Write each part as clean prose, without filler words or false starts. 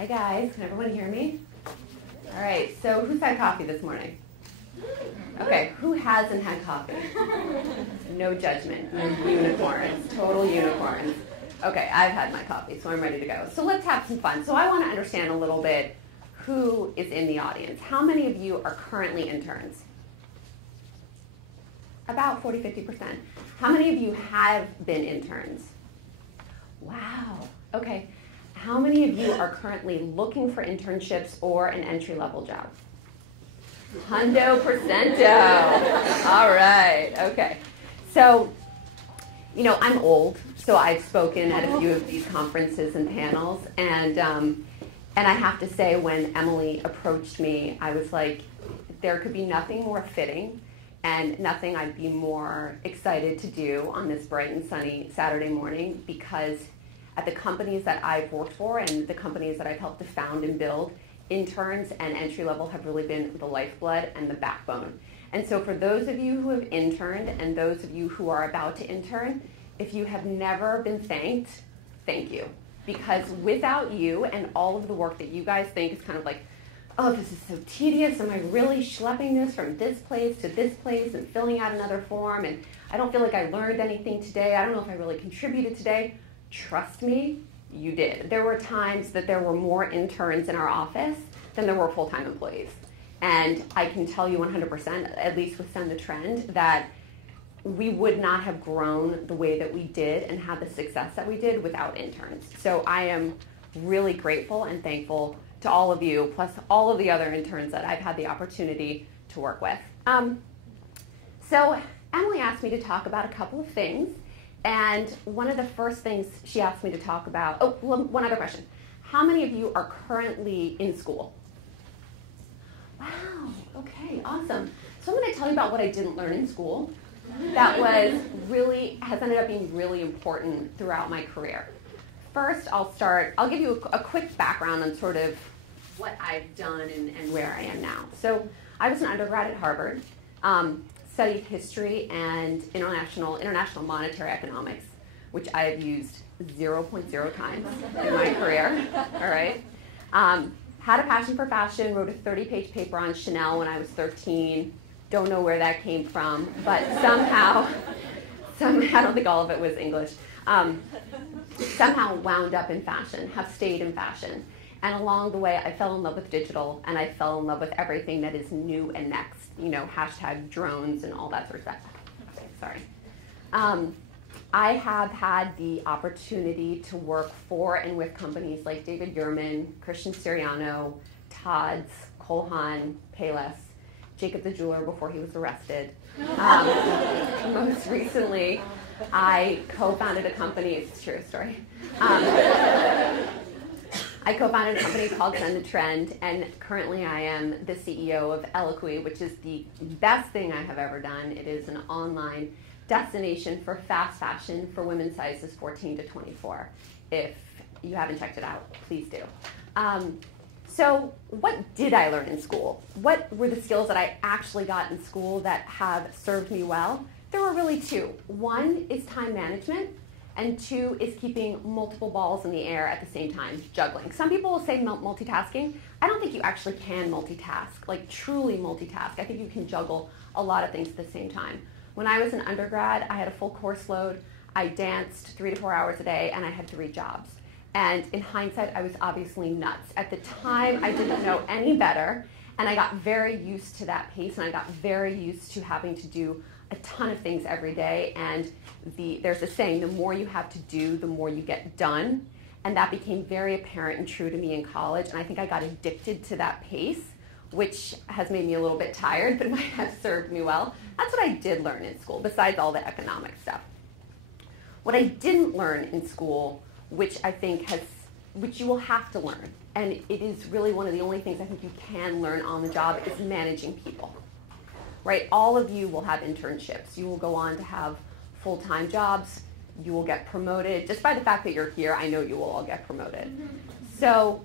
Hi guys, can everyone hear me? All right, so who's had coffee this morning? Okay, who hasn't had coffee? No judgment, unicorns, total unicorns. Okay, I've had my coffee, so I'm ready to go. So let's have some fun. So I want to understand a little bit who is in the audience. How many of you are currently interns? About 40-50%. How many of you have been interns? Wow, okay. How many of you are currently looking for internships or an entry-level job? Hundo percento. All right, okay. So, you know, I'm old, so I've spoken at a few of these conferences and panels, and I have to say, when Emily approached me, I was like, there could be nothing more fitting and nothing I'd be more excited to do on this bright and sunny Saturday morning, because at the companies that I've worked for and the companies that I've helped to found and build, interns and entry level have really been the lifeblood and the backbone. And so for those of you who have interned and those of you who are about to intern, if you have never been thanked, thank you. Because without you and all of the work that you guys think is kind of like, oh, this is so tedious, am I really schlepping this from this place to this place and filling out another form, and I don't feel like I learned anything today, I don't know if I really contributed today. Trust me, you did. There were times that there were more interns in our office than there were full-time employees. And I can tell you 100%, at least with Send the Trend, that we would not have grown the way that we did and had the success that we did without interns. So I am really grateful and thankful to all of you, plus all of the other interns that I've had the opportunity to work with. So Emily asked me to talk about a couple of things, and one of the first things she asked me to talk about, oh, one other question. How many of you are currently in school? Wow, okay, awesome. So I'm going to tell you about what I didn't learn in school that has ended up being really important throughout my career. First, I'll give you a quick background on sort of what I've done and where I am now. So I was an undergrad at Harvard, studied history and international monetary economics, which I have used 0.0 times in my career, all right? Had a passion for fashion, wrote a 30-page paper on Chanel when I was 13. Don't know where that came from, but somehow, I don't think all of it was English, somehow wound up in fashion, have stayed in fashion. And along the way, I fell in love with digital, and I fell in love with everything that is new and next, you know, hashtag drones and all that sort of stuff. Okay, sorry. I have had the opportunity to work for and with companies like David Yurman, Christian Siriano, Tod's, Cole Haan, Payless, Jacob the Jeweler before he was arrested. Most recently, I co-founded a company, it's a true story. I co-founded a company called Send the Trend, and currently I am the CEO of Eloquii, which is the best thing I have ever done. It is an online destination for fast fashion for women's sizes 14 to 24. If you haven't checked it out, please do. So what did I learn in school? What were the skills that I actually got in school that have served me well? There were really two. One is time management, and two is keeping multiple balls in the air at the same time, juggling. Some people will say multitasking. I don't think you actually can multitask, like truly multitask. I think you can juggle a lot of things at the same time. When I was an undergrad, I had a full course load. I danced 3 to 4 hours a day, and I had 3 jobs. And in hindsight, I was obviously nuts. At the time, I didn't know any better, and I got very used to that pace, and I got very used to having to do a ton of things every day. And there's a saying, the more you have to do, the more you get done. And that became very apparent and true to me in college, and I think I got addicted to that pace, which has made me a little bit tired, but might have served me well. That's what I did learn in school, besides all the economic stuff. What I didn't learn in school, which I think which you will have to learn, and it is really one of the only things I think you can learn on the job, is managing people, right? All of you will have internships. You will go on to have full-time jobs. You will get promoted. Just by the fact that you're here, I know you will all get promoted. So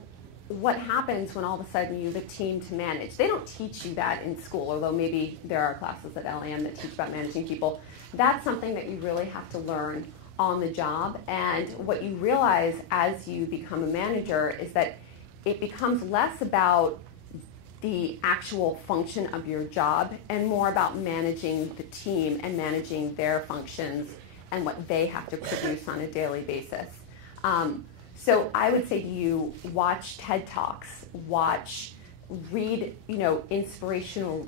what happens when all of a sudden you have a team to manage? They don't teach you that in school, although maybe there are classes at LAM that teach about managing people. That's something that you really have to learn on the job. And what you realize as you become a manager is that it becomes less about the actual function of your job and more about managing the team and managing their functions and what they have to produce on a daily basis. So I would say to you, watch TED Talks, read, inspirational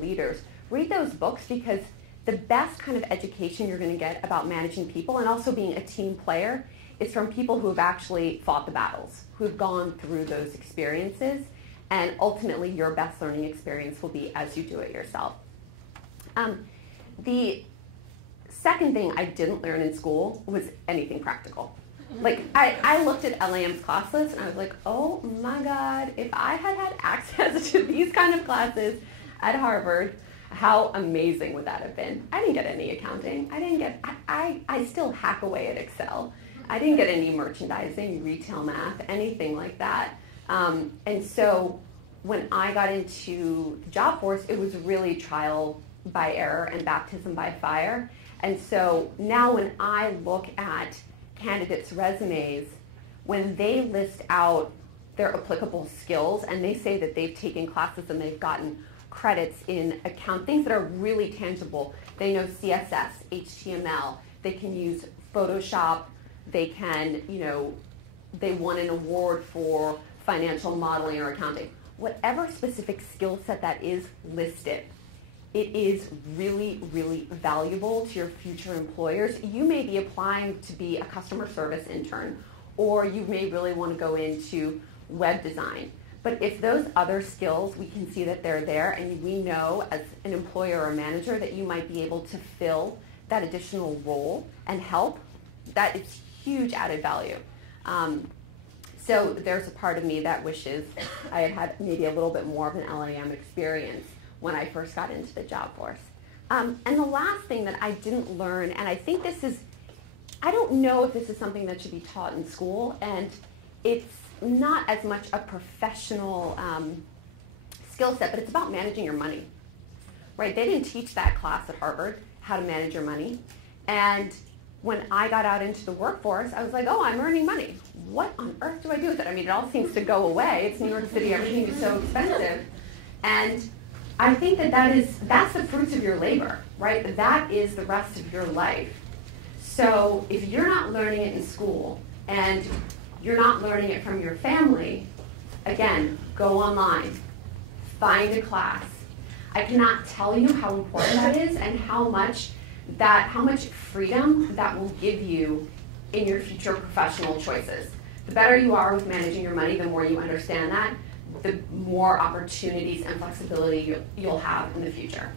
leaders. Read those books, because the best kind of education you're going to get about managing people and also being a team player is from people who have actually fought the battles, who've gone through those experiences, and ultimately your best learning experience will be as you do it yourself. The second thing I didn't learn in school was anything practical. Like, I looked at LAM's class list and I was like, oh my God, if I had had access to these kind of classes at Harvard, how amazing would that have been? I didn't get any accounting. I still hack away at Excel. I didn't get any merchandising, retail math, anything like that. And so when I got into the job force, it was really trial by error and baptism by fire. And so now when I look at candidates' resumes, when they list out their applicable skills and they say that they've taken classes and they've gotten credits in things that are really tangible. They know CSS, HTML, they can use Photoshop, they can, they won an award for financial modeling or accounting. Whatever specific skill set that is, list it. It is really, really valuable to your future employers. You may be applying to be a customer service intern, or you may really want to go into web design. But if those other skills, we can see that they're there, and we know as an employer or manager that you might be able to fill that additional role and help, that is huge added value. So there's a part of me that wishes I had had maybe a little bit more of an LAM experience when I first got into the job force. And the last thing that I didn't learn, and I think I don't know if this is something that should be taught in school, and it's not as much a professional skill set, but it's about managing your money, right? They didn't teach that class at Harvard, how to manage your money. And when I got out into the workforce, I was like, oh, I'm earning money. What on earth do I do with it? I mean, it all seems to go away. It's New York City, everything is so expensive. And I think that's the fruits of your labor, right? That is the rest of your life. So if you're not learning it in school and you're not learning it from your family, again, go online, find a class. I cannot tell you how important that is and how much freedom that will give you in your future professional choices. The better you are with managing your money, the more you understand that, the more opportunities and flexibility you'll have in the future.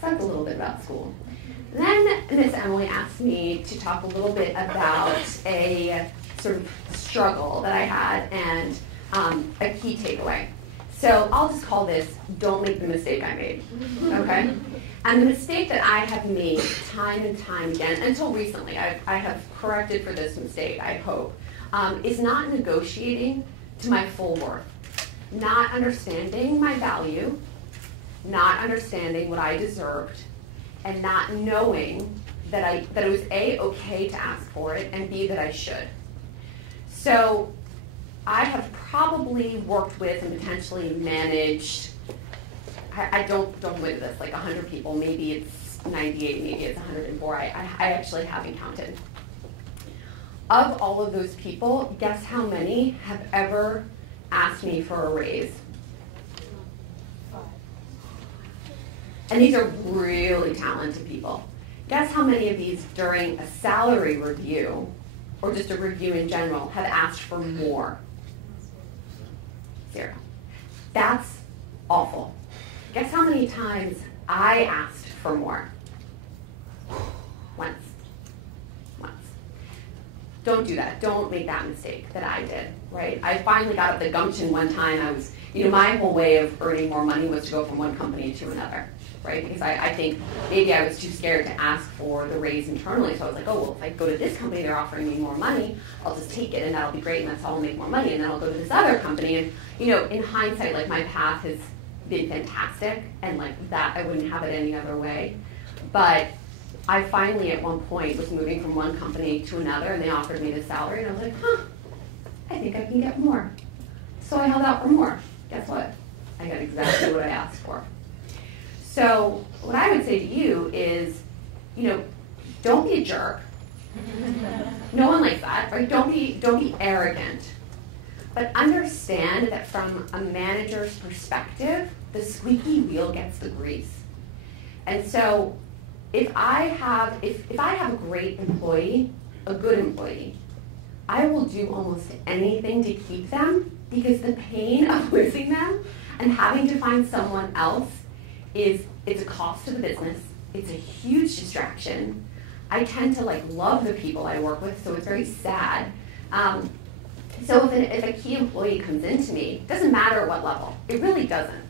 So that's a little bit about school. Then Ms. Emily asked me to talk a little bit about a sort of struggle that I had and a key takeaway. So I'll just call this, don't make the mistake I made, okay? And the mistake that I have made time and time again, until recently, I have corrected for this mistake, I hope, is not negotiating to my full worth. Not understanding my value, not understanding what I deserved, and not knowing that it was A, okay to ask for it, and B, that I should. So I have probably worked with and potentially managed, I don't win this, like 100 people, maybe it's 98, maybe it's 104, I actually haven't counted. Of all of those people, guess how many have ever asked me for a raise? And these are really talented people. Guess how many of these during a salary review, or just a review in general, have asked for more? 0. That's awful. Guess how many times I asked for more? Once. Don't do that. Don't make that mistake that I did, right? I finally got up the gumption one time. My whole way of earning more money was to go from one company to another, right? Because I think maybe I was too scared to ask for the raise internally. So I was like, oh, well, if I go to this company, they're offering me more money, I'll just take it and that'll be great and that's how I'll make more money. And then I'll go to this other company. And, in hindsight, like my path has been fantastic and like that, I wouldn't have it any other way. But I finally at one point was moving from one company to another and they offered me the salary and I was like, huh. I think I can get more. So I held out for more. Guess what? I got exactly what I asked for. So what I would say to you is, don't be a jerk. No one likes that, right? Don't be arrogant. But understand that from a manager's perspective, the squeaky wheel gets the grease. And so if I have a great employee, a good employee, I will do almost anything to keep them, because the pain of losing them and having to find someone else it's a cost to the business. It's a huge distraction. I tend to love the people I work with, so it's very sad. So if a key employee comes into me, it doesn't matter what level. It really doesn't.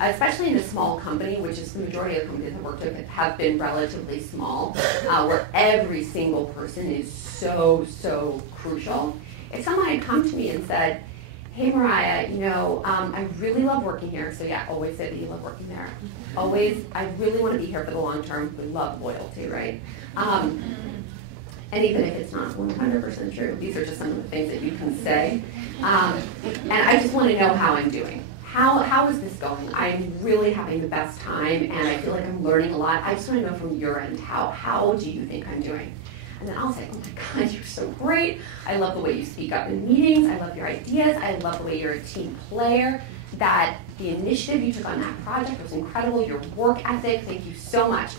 Especially in a small company, which is the majority of the companies I've worked with have been relatively small, where every single person is so crucial. If someone had come to me and said, hey Mariah, I really love working here. So yeah, always say that you love working there. Always, I really want to be here for the long term. We love loyalty, right? And even if it's not 100% true, these are just some of the things that you can say. And I just want to know how I'm doing. How is this going? I'm really having the best time, and I feel like I'm learning a lot. I just want to know from your end, how do you think I'm doing? And then I'll say, oh my God, you're so great. I love the way you speak up in meetings. I love your ideas. I love the way you're a team player. That the initiative you took on that project was incredible. Your work ethic, thank you so much.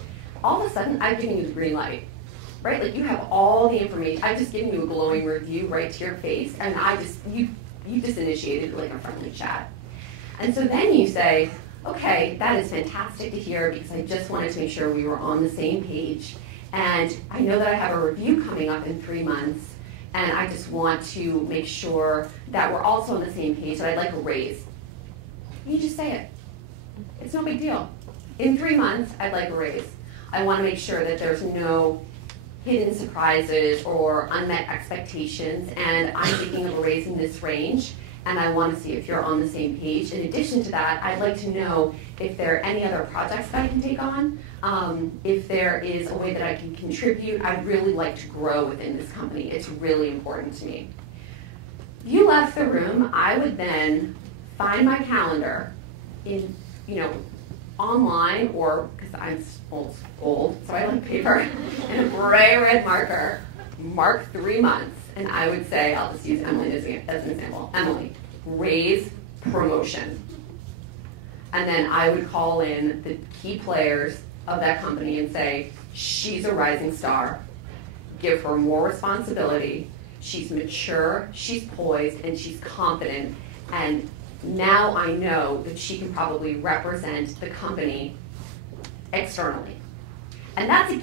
All of a sudden, I've given you the green light, right? Like, you have all the information. I've just given you a glowing review right to your face, and you just initiated like a friendly chat. And so then you say, okay, that is fantastic to hear, because I just wanted to make sure we were on the same page. And I know that I have a review coming up in 3 months, and I just want to make sure that we're also on the same page, and I'd like a raise. You just say it. It's no big deal. In 3 months, I'd like a raise. I want to make sure that there's no hidden surprises or unmet expectations, and I'm thinking of a raise in this range, and I want to see if you're on the same page. In addition to that, I'd like to know if there are any other projects that I can take on, if there is a way that I can contribute. I'd really like to grow within this company. It's really important to me. If you left the room, I would then find my calendar in, online, or, because I'm old, so I like paper, and a bright red marker, mark 3 months. And I would say, I'll just use Emily as an example. Emily, raise, promotion. And then I would call in the key players of that company and say, she's a rising star. Give her more responsibility. She's mature, she's poised, and she's confident. And now I know that she can probably represent the company externally. And that's a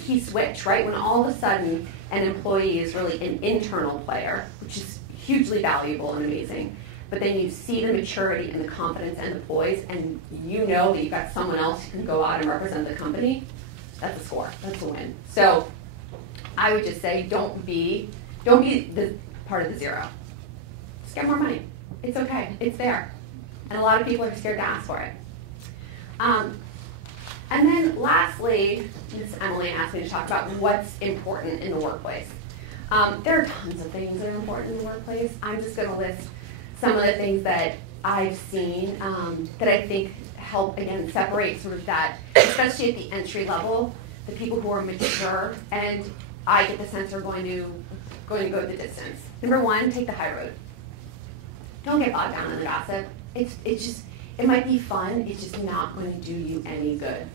key switch, right? When all of a sudden an employee is really an internal player, which is hugely valuable and amazing, but then you see the maturity and the confidence and the poise, and you know that you've got someone else who can go out and represent the company, that's a score, that's a win. So I would just say, don't be the part of the zero. Just get more money. It's okay, it's there. And a lot of people are scared to ask for it. And then lastly, Ms. Emily asked me to talk about what's important in the workplace. There are tons of things that are important in the workplace. I'm just going to list some of the things that I've seen that I think help, again, separate sort of that, especially at the entry level, the people who are mature, and I get the sense are going to go the distance. Number one, take the high road. Don't get bogged down in the gossip. It might be fun, it's just not going to do you any good.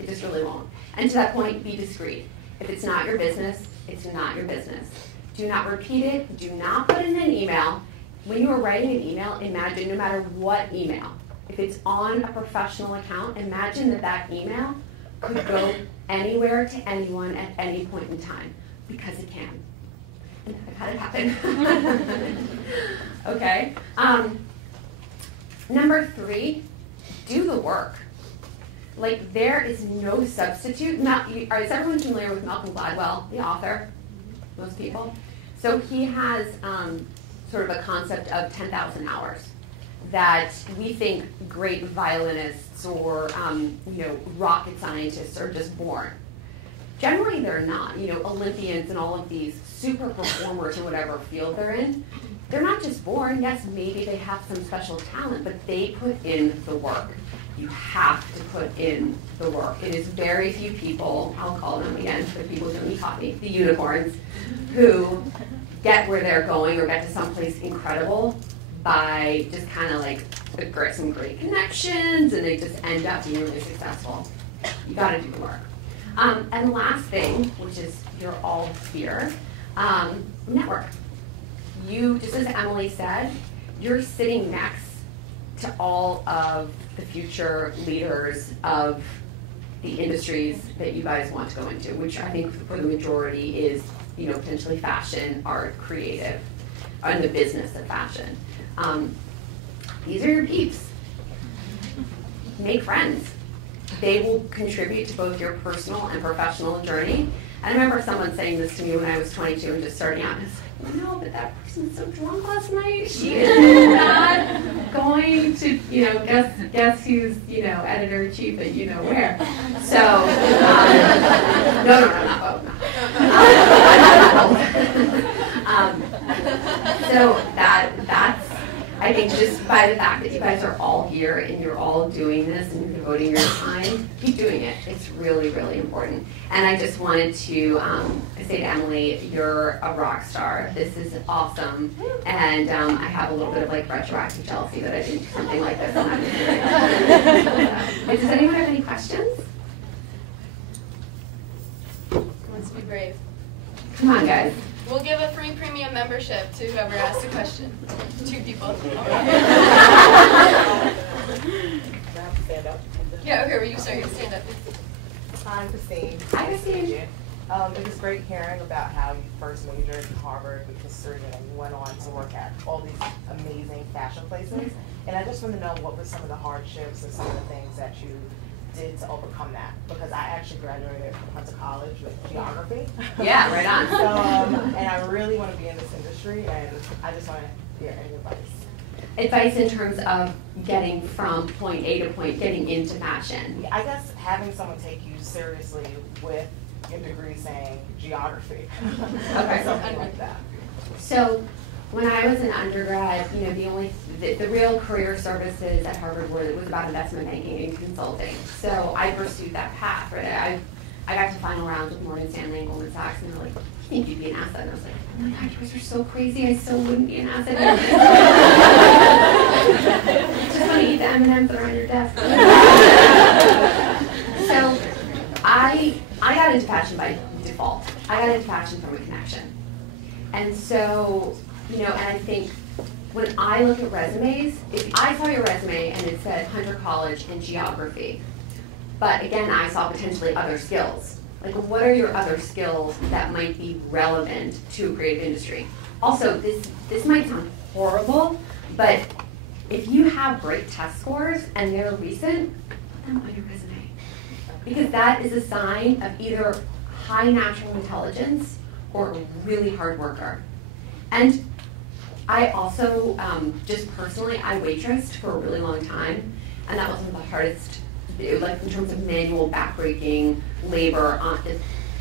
It just really won't. And to that point, be discreet. If it's not your business, it's not your business. Do not repeat it. Do not put in an email. When you are writing an email, imagine, no matter what email, if it's on a professional account, imagine that email could go anywhere to anyone at any point in time, because it can. And I've had it happen. Okay? Number 3, do the work. Like, there is no substitute. Is everyone familiar with Malcolm Gladwell, the author? Most people. So he has sort of a concept of 10,000 hours that we think great violinists or rocket scientists are just born. Generally, they're not. You know, Olympians and all of these super performers in whatever field they're in, they're not just born. Yes, maybe they have some special talent, but they put in the work. You have to put in the work. It is very few people, I'll call them again, the people who eat coffee, the unicorns, who get where they're going or get to someplace incredible by just kind of like some great connections, and they just end up being really successful. You got to do the work. And last thing, which is you're all here, network. You, just as Emily said, you're sitting next to all of the future leaders of the industries that you guys want to go into, which I think for the majority is, you know, potentially fashion, art, creative, and the business of fashion. These are your peeps. Make friends. They will contribute to both your personal and professional journey. And I remember someone saying this to me when I was 22 and just starting out. I was like, no, but that person was so drunk last night. She is not going to, you know, guess who's, you know, editor-in-chief at you know where. So, so that's, I think, just by the fact that you guys are all here and you're all doing this and you're devoting your time, keep doing it. It's really, really important. And I just wanted to say to Emily, you're a rock star. This is awesome. And I have a little bit of like retroactive jealousy that I didn't do something like this. And I'm does anyone have any questions? Let's be brave. Come on, guys. We'll give a free premium membership to whoever asks a question. 2 people. Stand up. Yeah, okay, were you starting to stand up? Hi, Christine. Hi, Christine. It was great hearing about how you first majored in Harvard with history and you went on to work at all these amazing fashion places. And I just want to know what were some of the hardships and some of the things that you did to overcome that, because I actually graduated from Hunter College with geography. Yeah, right on. So, and I really want to be in this industry, and I just want to hear any advice. Advice in terms of getting from point A to point, getting into fashion. Yeah, I guess having someone take you seriously with your degree saying geography. Okay. Something like that. So when I was an undergrad, you know, the real career services at Harvard was about investment banking and consulting. So I pursued that path, right? I got to final rounds with Morgan Stanley and Goldman Sachs, and they're like, you think you'd be an asset? And I was like, oh my God, you guys are so crazy, I still wouldn't be an asset. Just want to eat the M&Ms that are on your desk. So I got into fashion by default. I got into fashion from a connection. And so, you know, and I think when I look at resumes, if I saw your resume and it said Hunter College and geography, but again, I saw potentially other skills. Like, what are your other skills that might be relevant to a creative industry? Also, this might sound horrible, but if you have great test scores and they're recent, put them on your resume. Because that is a sign of either high natural intelligence or a really hard worker. And I also, just personally, I waitressed for a really long time, and that was one of the hardest, like in terms of manual backbreaking labor,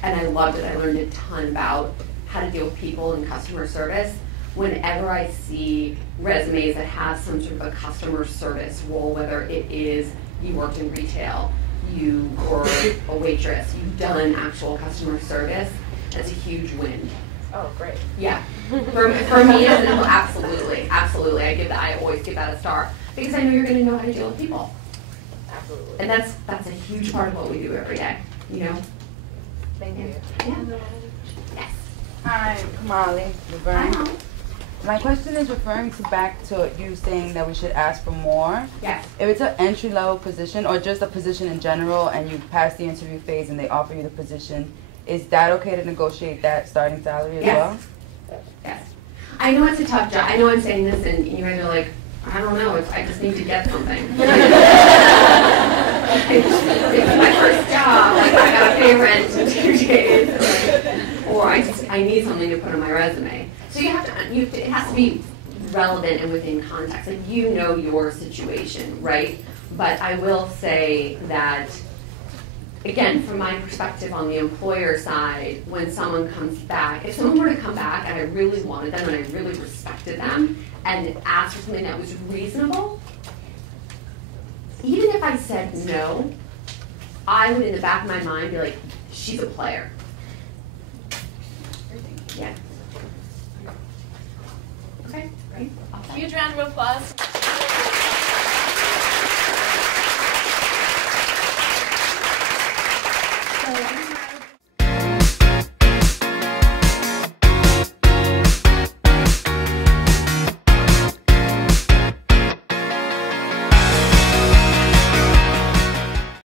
and I loved it. I learned a ton about how to deal with people and customer service. Whenever I see resumes that have some sort of a customer service role, whether it is you worked in retail, you were a waitress, you've done actual customer service, that's a huge win. Oh, great. Yeah. For me, absolutely. I always give that a star, because I know you're going to know how to deal with people. Absolutely. And that's a huge part of what we do every day, you know? Thank you. Yeah. Yes. Hi, Kamali. Hi, Mom. My question is referring back to you saying that we should ask for more. Yes. If it's an entry-level position or just a position in general and you pass the interview phase and they offer you the position, is that okay to negotiate that starting salary as well? Yes. I know it's a tough job. I know I'm saying this and you guys are like, I don't know, I just need to get something. It's my first job, like I gotta pay rent in 2 days. Or I need something to put on my resume. So you have to, it has to be relevant and within context. Like, you know your situation, right? But I will say that again, from my perspective on the employer side, when someone comes back, if someone were to come back and I really wanted them and I really respected them and asked for something that was reasonable, even if I said no, I would in the back of my mind be like, she's a player. Yeah. Okay, great. Huge round of applause. So